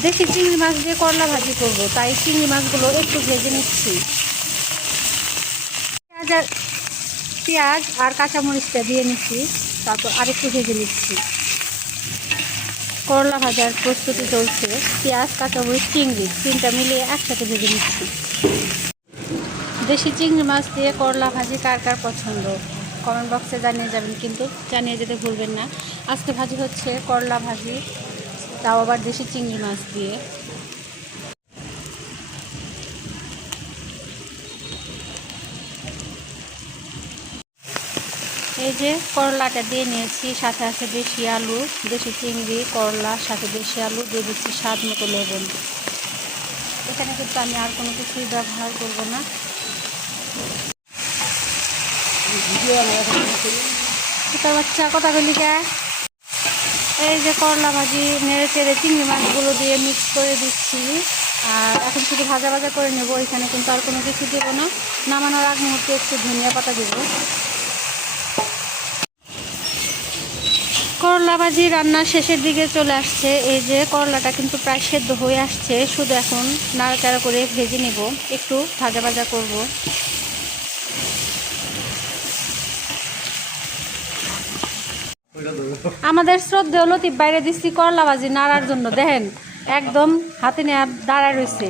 দেশি চিংড়ি মাছ দিয়ে করলা ভাজি করব, তাই চিংড়ি মাছগুলো একটু ভেজে নিচ্ছি। পেঁয়াজ আর কাঁচামরিচটা দিয়ে নিচ্ছি, তারপর আরেকটু ভেজে নিচ্ছি। করলা ভাজার প্রস্তুতি চলছে। পেঁয়াজ, কাঁচামরিচ, চিংড়ি তিনটা মিলিয়ে একসাথে ভেজে নিচ্ছি। দেশি চিংড়ি মাছ দিয়ে করলা ভাজি কার কার পছন্দ কমেন্ট বক্সে জানিয়ে যাবেন, কিন্তু জানিয়ে যেতে ভুলবেন না। আজকে ভাজি হচ্ছে করলা ভাজি, তাও আবার দেশি চিংড়ি মাছ দিয়ে। এই যে করলাটা দিয়ে নিয়েছি, সাথে আছে দেশি আলু, দেশি চিংড়ি, করলা, সাথে দেশি আলু দিয়ে দিচ্ছি স্বাদ মতো লবণ। এখানে কিন্তু আমি আর কোনো কিছুই ব্যবহার করব না। বাচ্চা কথা বলি কে। এই যে করলা ভাজি নেড়ে চেড়ে চিংড়ি মাছগুলো দিয়ে মিক্স করে দিচ্ছি। আর এখন শুধু ভাজা ভাজা করে নেব, এখানে কিন্তু আর কোনো কিছু দেবো না। নামানোর আগ মুহূর্তে একটু ধনিয়া পাতা দেবো। করলা ভাজি রান্না শেষের দিকে চলে আসছে। এই যে করলাটা কিন্তু প্রায় সেদ্ধ হয়ে আসছে, শুধু এখন নাড়াচাড়া করে ভেজে নেব, একটু ভাজা ভাজা করব। আমাদের শ্রদ্ধেয় লতিফ বাইরে দিচ্ছি করলা ভাজি নাড়ার জন্য, দেখেন একদম হাতে নিয়ে দাঁড়ায় রয়েছে।